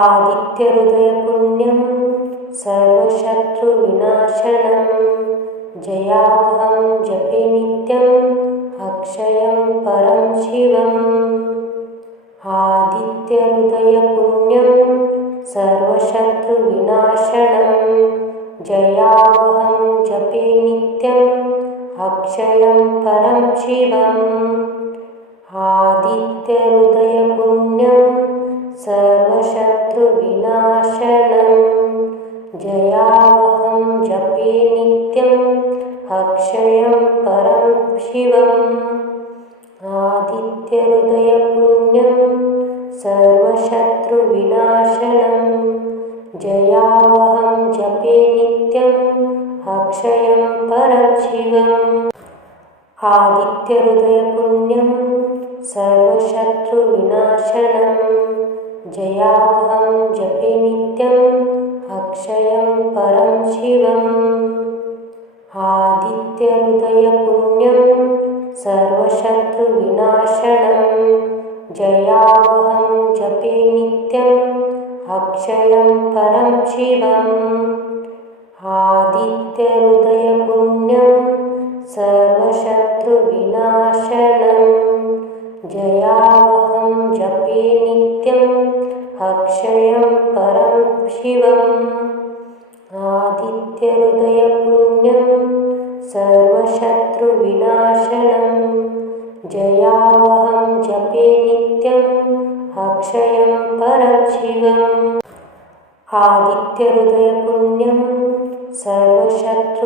आदित्यहृदयपुण्यं सर्वशत्रुविनाशनं जयावहं जपे नित्यम् अक्षयं परं शिवम् आदित्यहृदयपुण्यं सर्वशत्रुविनाशनं जयावहं जपे नित्यम् अक्षयं परं शिवम् आदित्यहृदयपुण्यं सर्वशत्रुविनाशनं जयावहं जपे नित्यम् अक्षयं परं शिवम्। आदित्यहृदयपुण्यं सर्वशत्रुविनाशनं जयावहं जपे नित्यम् अक्षयं परं शिवम्। आदित्यहृदयपुण्यं सर्वशत्रुविनाशनं जयावहं जपे नित्यम् अक्षयं परं शिवम्। आदित्यहृदयपुण्यं सर्वशत्रुविनाशनं। जयावहं जपे नित्यम् अक्षयं परं शिवम्। आदित्यहृदयपुण्यं सर्वशत्रुविनाशनं। जयावहं जपे नित्यम् शिवम्। आदित्यहृदयपुण्यं सर्वशत्रुविनाशनं। जयावहं जपे नित्यम् अक्षयं परं शिवम्। आदित्यहृदयपुण्यं सर्वशत्रुविनाशनं।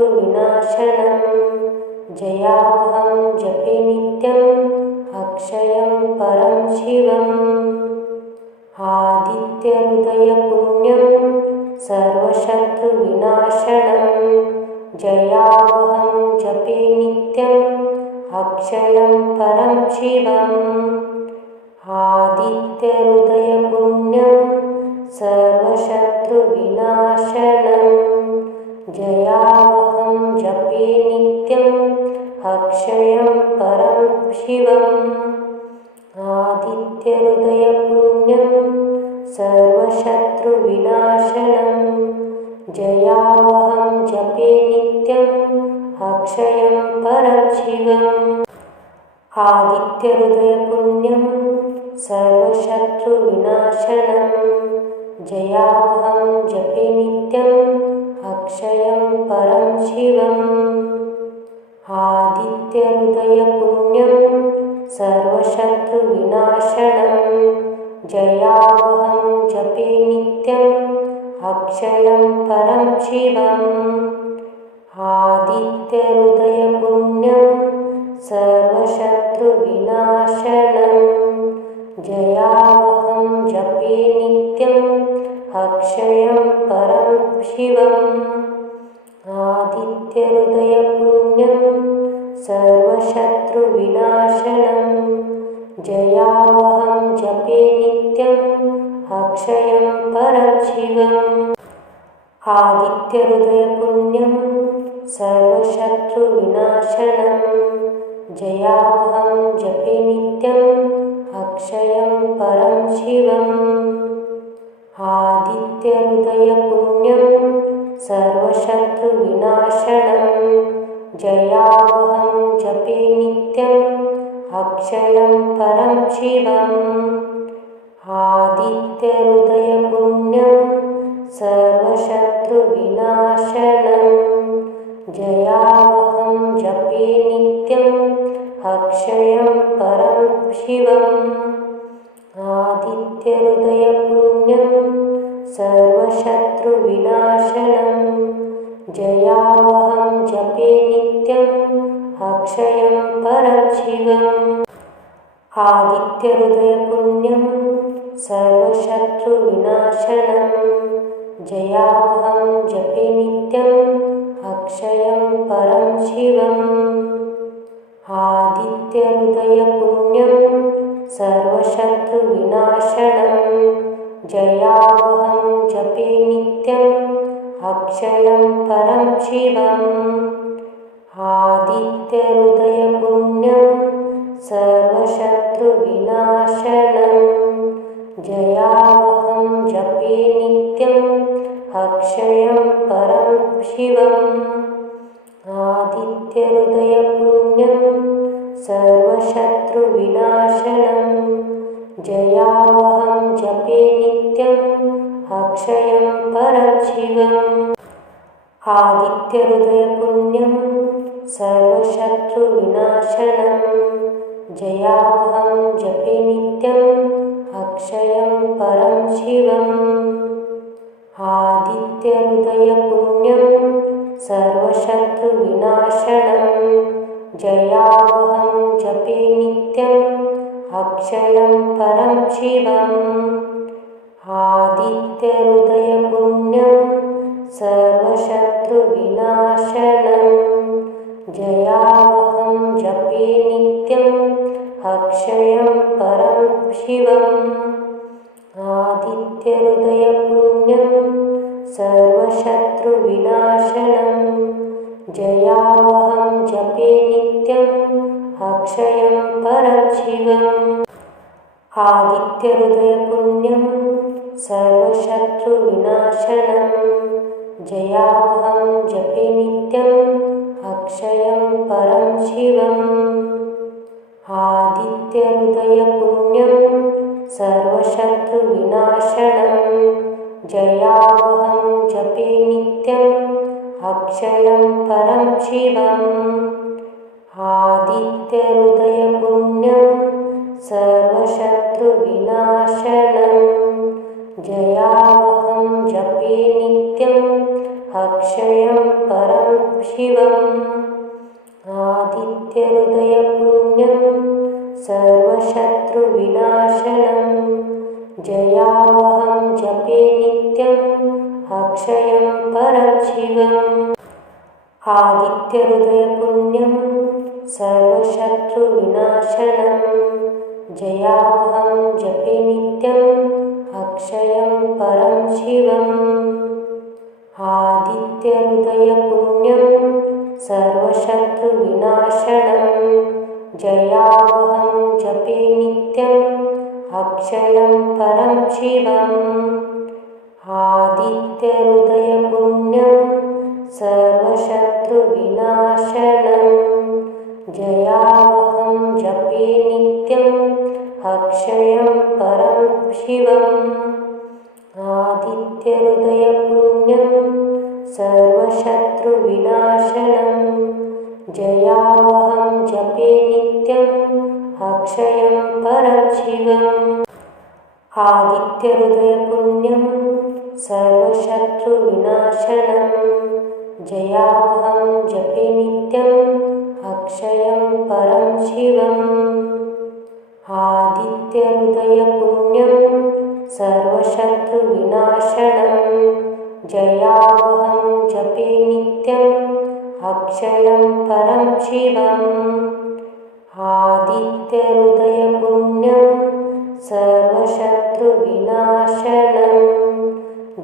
जयावहं जपे नित्यम् अक्षयं परं शिवम् आदित्यहृदयपुण्यं सर्वशत्रुविनाशनं जयावहं जपे नित्यम् अक्षयं परं शिवम्। आदित्यहृदयपुण्यं सर्वशत्रुविनाशनं जयावहं जपे नित्यम् अक्षयं परं शिवम् सर्वशत्रुविनाशनं जयावहं जपे नित्यम् अक्षयं परं शिवम् आदित्यहृदयपुण्यं सर्वशत्रुविनाशनं जयावहं जपे नित्यम् अक्षयं परं शिवम् आदित्यहृदयपुण्यं सर्वशत्रुविनाशनं जयावहं जपे नित्यम् अक्षयं परं शिवम्। आदित्यहृदयपुण्यं सर्वशत्रुविनाशनं। जयावहं जपे नित्यम् अक्षयं परं शिवम्। आदित्यहृदयपुण्यं सर्वशत्रुविनाशनं जयावहं जपे नित्यम् अक्षयं परं शिवम् आदित्यहृदयपुण्यं सर्वशत्रुविनाशनं जयावहं जपे नित्यम् अक्षयं परं शिवम् आदित्यहृदयपुण्यं सर्वशत्रुविनाशनं जयावहं जपे नित्यम् अक्षयं परं शिवम्। आदित्यहृदयपुण्यं सर्वशत्रुविनाशनं। जयावहं जपे नित्यम् अक्षयं परं शिवम्। आदित्यहृदयपुण्यं सर्वशत्रुविनाशनं। जयावहं जपे नित्यम् अक्षयं परं शिवम् आदित्यहृदयपुण्यं सर्वशत्रुविनाशनं। जयावहं जपे नित्यम् अक्षयं परं शिवम् आदित्यहृदयपुण्यं सर्वशत्रुविनाशनं। जयावहं जपे नित्यम् अक्षयं परं शिवम् आदित्यहृदयपुण्यं सर्वशत्रुविनाशनं जयावहं जपे नित्यम् अक्षयं परं शिवम् आदित्यहृदयपुण्यं सर्वशत्रुविनाशनं जयावहं जपे नित्यम् अक्षयं परं शिवम् आदित्यहृदयपुण्यं सर्वशत्रुविनाशनं जयावहं जपे नित्यम् अक्षयं परं शिवम्। आदित्यहृदयपुण्यं सर्वशत्रुविनाशनं जयावहं जपे नित्यम् अक्षयं परं शिवम्। आदित्यहृदयपुण्यं सर्वशत्रुविनाशनं जयावहं जपे नित्यम् अक्षयं परं शिवम्। आदित्यहृदयपुण्यं सर्वशत्रुविनाशनं। जयावहं जपे नित्यम् अक्षयं परं शिवम्। आदित्यहृदयपुण्यं सर्वशत्रुविनाशनं। जयावहं जपे नित्यम् अक्षयं परं शिवम्। आदित्यहृदयपुण्यं सर्वशत्रुविनाशनं। जयावहं जपे नित्यम् अक्षयं परं शिवम्। आदित्यहृदयपुण्यं सर्वशत्रुविनाशनं। जयावहं जपे नित्यम् अक्षयं शिवम्। आदित्यहृदयपुण्यं सर्वशत्रुविनाशनं। जयावहं जपे नित्यम् अक्षयं परं शिवम् आदित्यहृदयपुण्यं सर्वशत्रुविनाशनं। जयावहं जपे नित्यम् अक्षयं परं शिवम् आदित्यहृदयपुण्यं सर्वशत्रुविनाशनं जयावहं जपे नित्यम् अक्षयं परं शिवम्। आदित्यहृदयपुण्यं सर्वशत्रुविनाशनं जयावहं जपे नित्यम् अक्षयं परं शिवम् आदित्यहृदयपुण्यं सर्वशत्रुविनाशनं जयावहं जपे नित्यम् अक्षयं परं शिवम् आदित्यहृदयपुण्यं सर्वशत्रुविनाशनं जयावहं जपे नित्यम् अक्षयं परं शिवम् आदित्यहृदयपुण्यं सर्वशत्रुविनाशनं जयावहं जपे नित्यम् अक्षयं परं शिवम् आदित्यहृदयपुण्यं सर्वशत्रुविनाशनं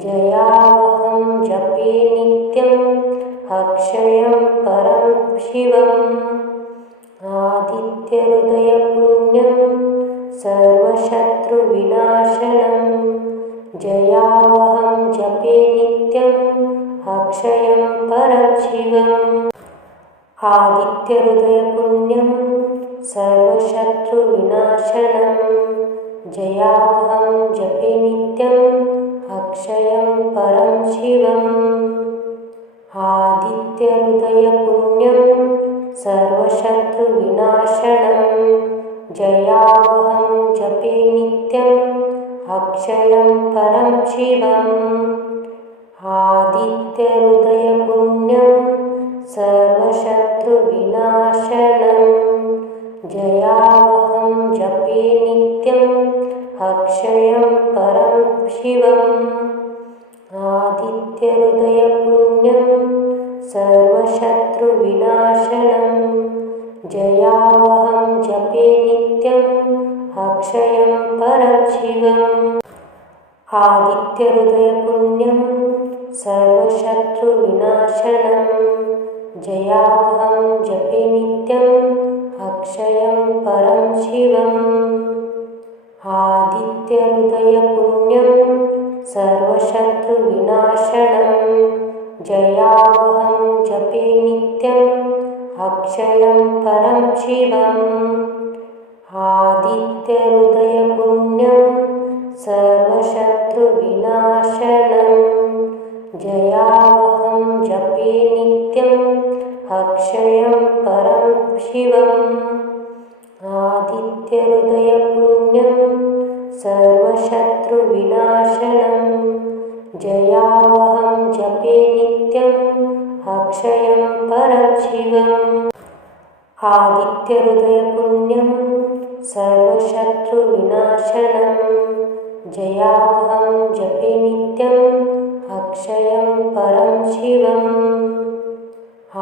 जयावहं जपे नित्यम् अक्षयं परं शिवम् आदित्यहृदयपुण्यं सर्वशत्रुविनाशनं जयावहं जपे नित्यम् अक्षयं परं शिवम् आदित्यहृदयपुण्यं सर्वशत्रुविनाशनं जयावहं जपे नित्यम् अक्षयं परं शिवम् आदित्यहृदयपुण्यं सर्वशत्रुविनाशनं जयावहं जपे नित्यम् अक्षयं परं शिवम्। आदित्यहृदयपुण्यं सर्वशत्रुविनाशनं। जयावहं जपे नित्यम् अक्षयं परं शिवम्। आदित्यहृदयपुण्यं सर्वशत्रुविनाशनं जयावहं जपे नित्यम् अक्षयं परं शिवम् आदित्यहृदयपुण्यं सर्वशत्रुविनाशनं। जयावहं जपे नित्यम् अक्षयं परं शिवम् आदित्यहृदयपुण्यं सर्वशत्रुविनाशनं। जयावहं जपे नित्यम् अक्षयं परं शिवम्। आदित्यहृदयपुण्यं सर्वशत्रुविनाशनं। जयावहं जपे नित्यम् अक्षयं परं शिवम्। आदित्यहृदयपुण्यं सर्वशत्रुविनाशनं। जयावहं जपे नित्यम् अक्षयं परं शिवम् आदित्यहृदयपुण्यं सर्वशत्रुविनाशनं जयावहं जपे नित्यम् अक्षयं परं शिवम्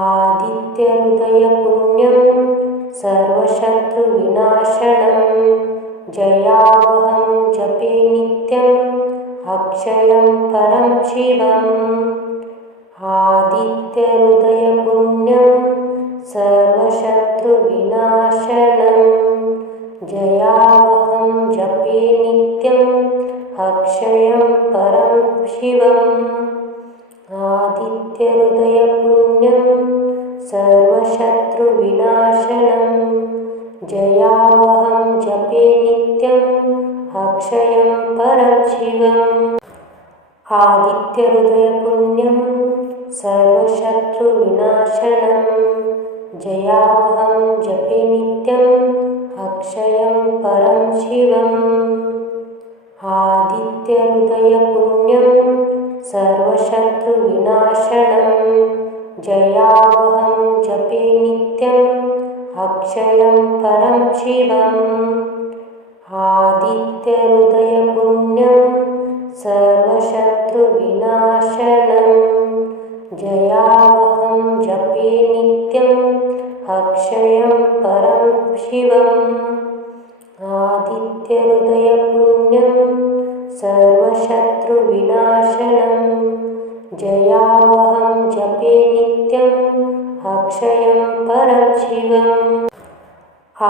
आदित्यहृदयपुण्यं सर्वशत्रुविनाशनं जयावहं जपे नित्यम् अक्षयं परं शिवम् आदित्यहृदयपुण्यं सर्वशत्रुविनाशनं जयावहं जपे नित्यम् अक्षयं परं शिवम् आदित्यहृदयपुण्यं सर्वशत्रुविनाशनं जयावहं जपे नित्यम् अक्षयं परं शिवम् आदित्यहृदयपुण्यं सर्वशत्रुविनाशनं जयावहं जपे नित्यम् अक्षयं परं शिवम्। आदित्यहृदयपुण्यं सर्वशत्रुविनाशनं जयावहं जपे नित्यम् अक्षयं परं शिवम्। आदित्यहृदयपुण्यं सर्वशत्रुविनाशनं जयावहं जपे नित्यम् अक्षयं परं शिवम्। आदित्यहृदयपुण्यं सर्वशत्रुविनाशनं जयावहं जपे नित्यम् अक्षयं परं शिवम्।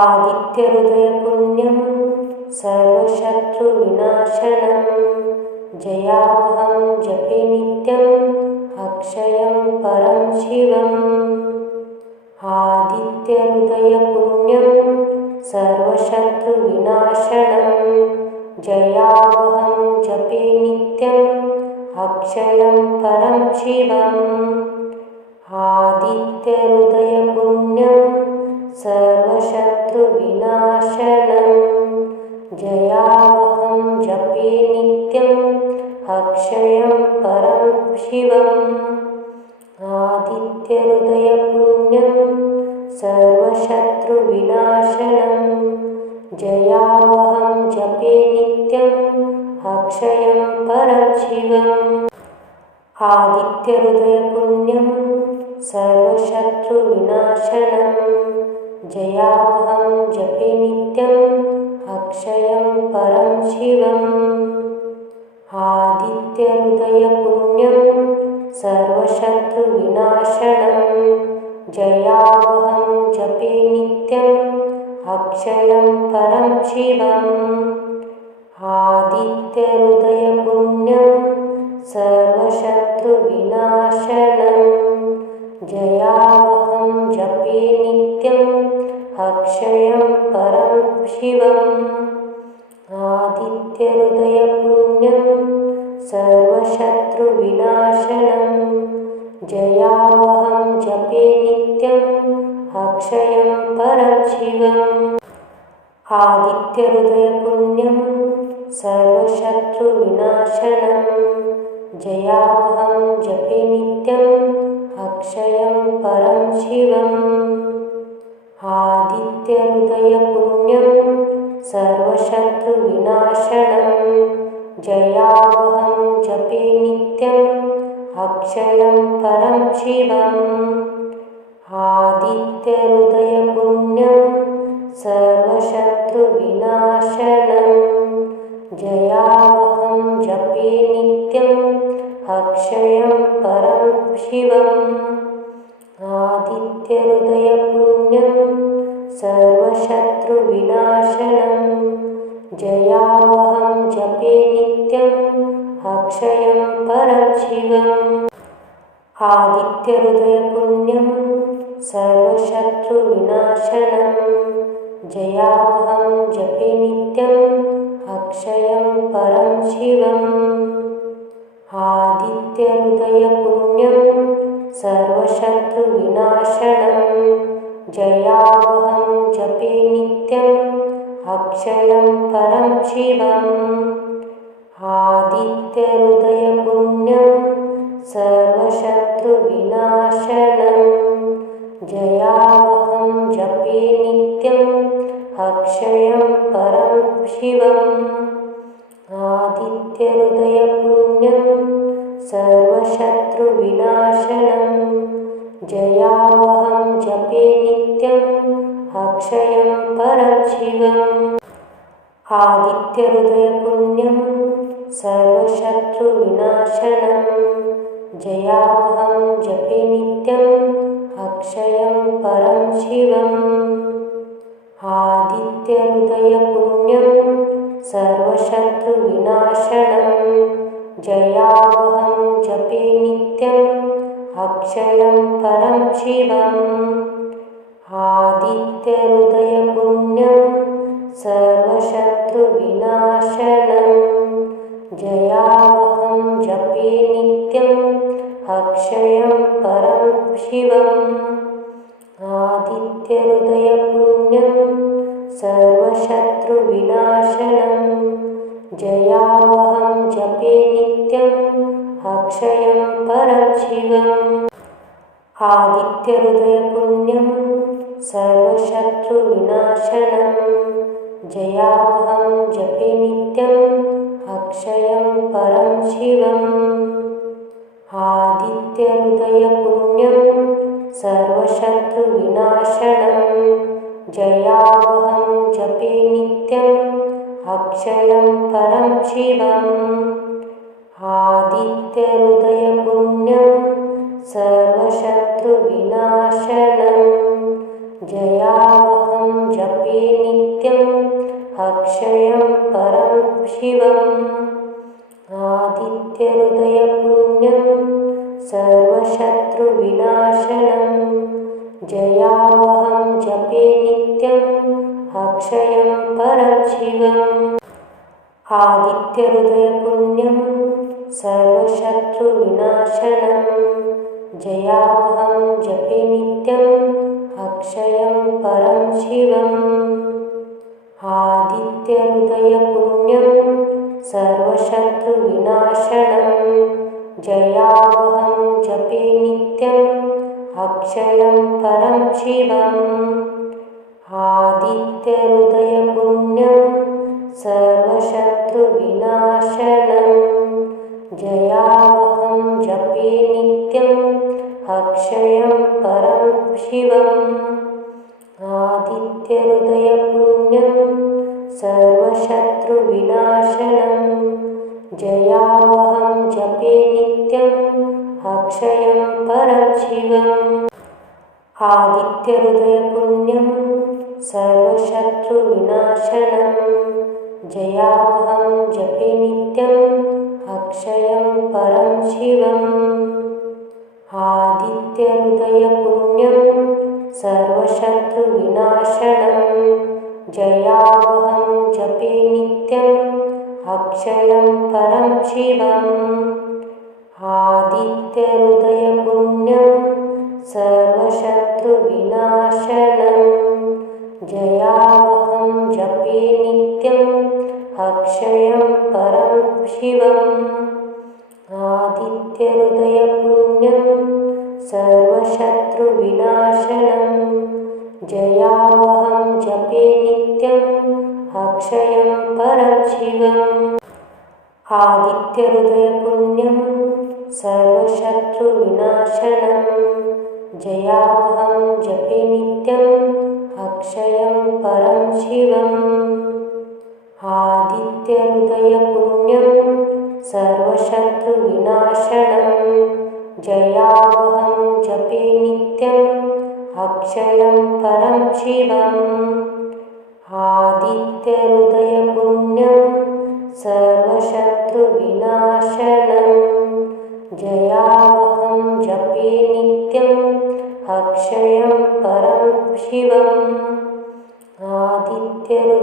आदित्यहृदयपुण्यं सर्वशत्रुविनाशनं जयावहं जपे नित्यम् अक्षयं परं शिवम्। आदित्यहृदयपुण्यं सर्वशत्रुविनाशनं। जयावहं जपे नित्यम् अक्षयं परं शिवम्। आदित्यहृदयपुण्यं सर्वशत्रुविनाशनं। जयावहं जपे नित्यम् अक्षयं परं शिवम् आदित्यहृदयपुण्यं सर्वशत्रुविनाशनं जयावहं जपे नित्यम् अक्षयं परं शिवम् आदित्यहृदयपुण्यं सर्वशत्रुविनाशनं जयावहं जपे नित्यम् अक्षयं परं शिवम् आदित्यहृदयपुण्यं सर्वशत्रुविनाशनं जयावहं जपे नित्यम् अक्षयं परं शिवम् आदित्यहृदयपुण्यं सर्वशत्रुविनाशनं जयावहं जपे नित्यम् अक्षयं परं शिवम् आदित्यहृदयपुण्यं सर्वशत्रुविनाशनं जयावहं जपे नित्यम् अक्षयं परं शिवम् आदित्यहृदयपुण्यं सर्वशत्रुविनाशनं जयावहं जपे नित्यम् अक्षयं परं शिवम् आदित्यहृदयपुण्यं सर्वशत्रुविनाशनं जयावहं जपे नित्यम् अक्षयं परं शिवम्। आदित्यहृदयपुण्यं सर्वशत्रुविनाशनं। जयावहं जपे नित्यम् अक्षयं परं शिवम्। आदित्यहृदयपुण्यं सर्वशत्रुविनाशनं। जयावहं जपे अक्षयं परं शिवम् आदित्यहृदयपुण्यं सर्वशत्रुविनाशनं। जयावहं जपे नित्यम् अक्षयं परं शिवम् आदित्यहृदयपुण्यं सर्वशत्रुविनाशनं। जयावहं जपे नित्यम् अक्षयं परं शिवम् आदित्यहृदयपुण्यं सर्वशत्रुविनाशनं जयावहं जपे नित्यम् अक्षयं परं शिवम् आदित्यहृदयपुण्यं सर्वशत्रुविनाशनं जयावहं जपे नित्यम् अक्षयं परं शिवम् आदित्यहृदयपुण्यं सर्वशत्रुविनाशनं जयावहं जपे नित्यम् अक्षयं परं शिवम्। आदित्यहृदयपुण्यं सर्वशत्रुविनाशनं जयावहं जपे नित्यम् अक्षयं परं शिवम्। आदित्यहृदयपुण्यं सर्वशत्रुविनाशनं जयावहं जपे नित्यम् अक्षयं परं शिवम्। आदित्यहृदयपुण्यं सर्वशत्रुविनाशनं। जयावहं जपे नित्यम् अक्षयं परं शिवम्। आदित्यहृदयपुण्यं सर्वशत्रुविनाशनं। जयावहं जपे नित्यम् अक्षयं परं शिवम्। आदित्यहृदयपुण्यं सर्वशत्रुविनाशनं। जयावहं जपे नित्यम् अक्षयं परं शिवम्। आदित्यहृदयपुण्यं सर्वशत्रुविनाशनं। जयावहं जपे नित्यम् अक्षयं परं शिवम् आदित्यहृदयपुण्यं सर्वशत्रुविनाशनं। जयावहं जपे नित्यम् अक्षयं परं शिवम् आदित्यहृदयपुण्यं सर्वशत्रुविनाशनं। जयावहं जपे नित्यम् अक्षयं परं शिवम् आदित्यहृदयपुण्यं सर्वशत्रुविनाशनं जयावहं जपे नित्यम् अक्षयं परं शिवम् आदित्यहृदयपुण्यं सर्वशत्रुविनाशनं जयावहं जपे नित्यम् अक्षयं परं शिवम् आदित्यहृदयपुण्यं सर्वशत्रुविनाशनं जयावहं जपे नित्यम् अक्षयं परं शिवम् आदित्यहृदयपुण्यं सर्वशत्रुविनाशनं जयावहं जपे नित्यम् अक्षयं परं शिवम् आदित्यहृदयपुण्यं सर्वशत्रुविनाशनं जयावहं जपे नित्यम् अक्षयं परं शिवम्। आदित्यहृदयपुण्यं सर्वशत्रुविनाशनं। जयावहं जपे नित्यम् अक्षयं परं शिवम्। आदित्यहृदयपुण्यं सर्वशत्रुविनाशनं जयावहं जपे नित्यम् अक्षयं परं शिवम्। आदित्यहृदयपुण्यं सर्वशत्रुविनाशनं जयावहं जपे नित्यम् अक्षयं परं शिवम्। आदित्यहृदयपुण्यं सर्वशत्रुविनाशनं जयावहं जपे नित्यम् अक्षयं परं शिवम्। आदित्यहृदयपुण्यं सर्वशत्रुविनाशनं। जयावहं जपे नित्यम् अक्षयं परं शिवम्। आदित्यहृदयपुण्यं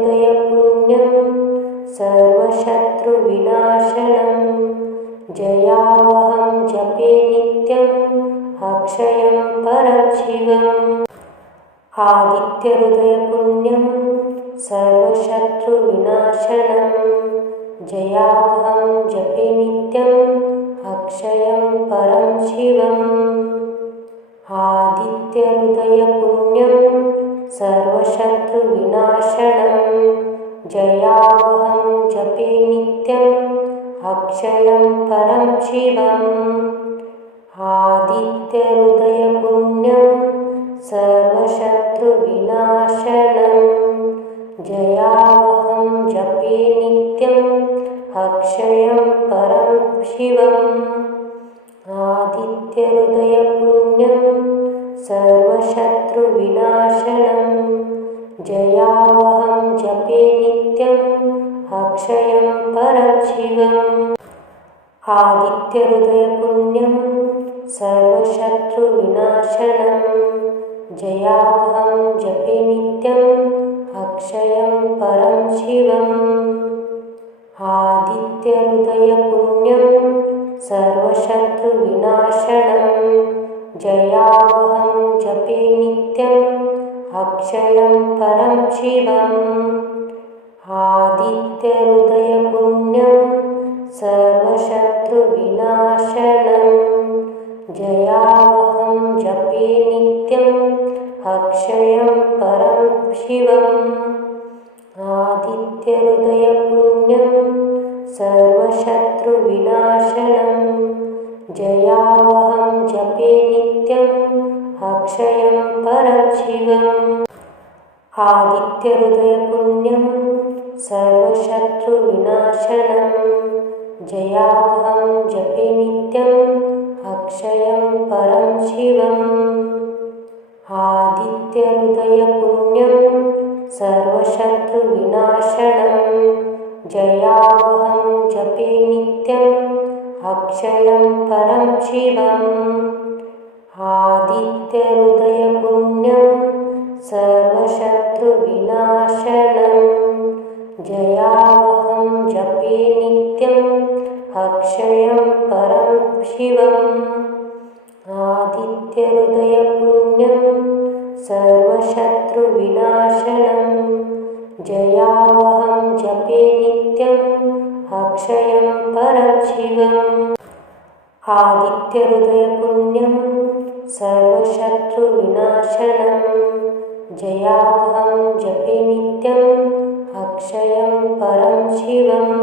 सर्वशत्रुविनाशनं। जयावहं जपे नित्यम् अक्षयं परं शिवम् आदित्यहृदयपुण्यं सर्वशत्रुविनाशनं जयावहं जपे नित्यम् अक्षयं परं शिवम् आदित्यहृदयपुण्यं सर्वशत्रुविनाशनं जयावहं जपे नित्यम् अक्षयं परं शिवम् आदित्यहृदयपुण्यं सर्वशत्रुविनाशनं जयावहं जपे नित्यम् अक्षयं परं शिवम्। आदित्यहृदयपुण्यं सर्वशत्रुविनाशनं जयावहं जपे नित्यम् अक्षयं परं शिवम्। आदित्यहृदयपुण्यं सर्वशत्रुविनाशनं जयावहं जपे नित्यम् अक्षयं परं शिवम्। आदित्यहृदयपुण्यं सर्वशत्रुविनाशनं जयावहं जपे नित्यम् अक्षयं परं शिवम्। आदित्यहृदयपुण्यं सर्वशत्रुविनाशनं जयावहं जपे नित्यम् अक्षयं परं शिवम्। आदित्यहृदयपुण्यं सर्वशत्रुविनाशनं। जयावहं जपे नित्यम् अक्षयं परं शिवम्। आदित्यहृदयपुण्यं सर्वशत्रुविनाशनं। जयावहं जपे नित्यम् अक्षयं परं शिवम् आदित्यहृदयपुण्यं सर्वशत्रुविनाशनं जयावहं जपे नित्यम् अक्षयं परं शिवम्। आदित्यहृदयपुण्यं सर्वशत्रुविनाशनं जयावहं जपे नित्यम् अक्षयं परं शिवम् आदित्यहृदयपुण्यं सर्वशत्रुविनाशनं जयावहं जपे नित्यम् अक्षयं परं शिवम् आदित्यहृदयपुण्यं सर्वशत्रुविनाशनं जयावहं जपे नित्यम् अक्षयं परं शिवम्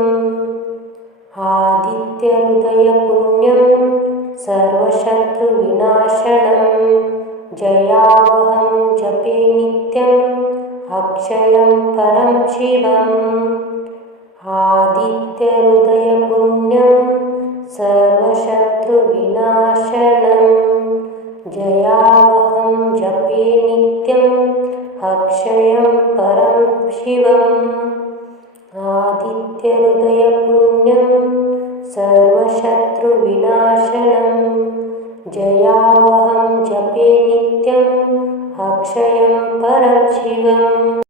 आदित्यहृदयपुण्यं सर्वशत्रुविनाशनं जयावहं जपे नित्यम् अक्षयं परं शिवम् आदित्यहृदयपुण्यं सर्वशत्रुविनाशनं जयावहं जपे नित्यम् अक्षयं परं शिवम् आदित्यहृदयपुण्यं सर्वशत्रुविनाशनं जयावहं जपे नित्यम् अक्षयं परं शिवम्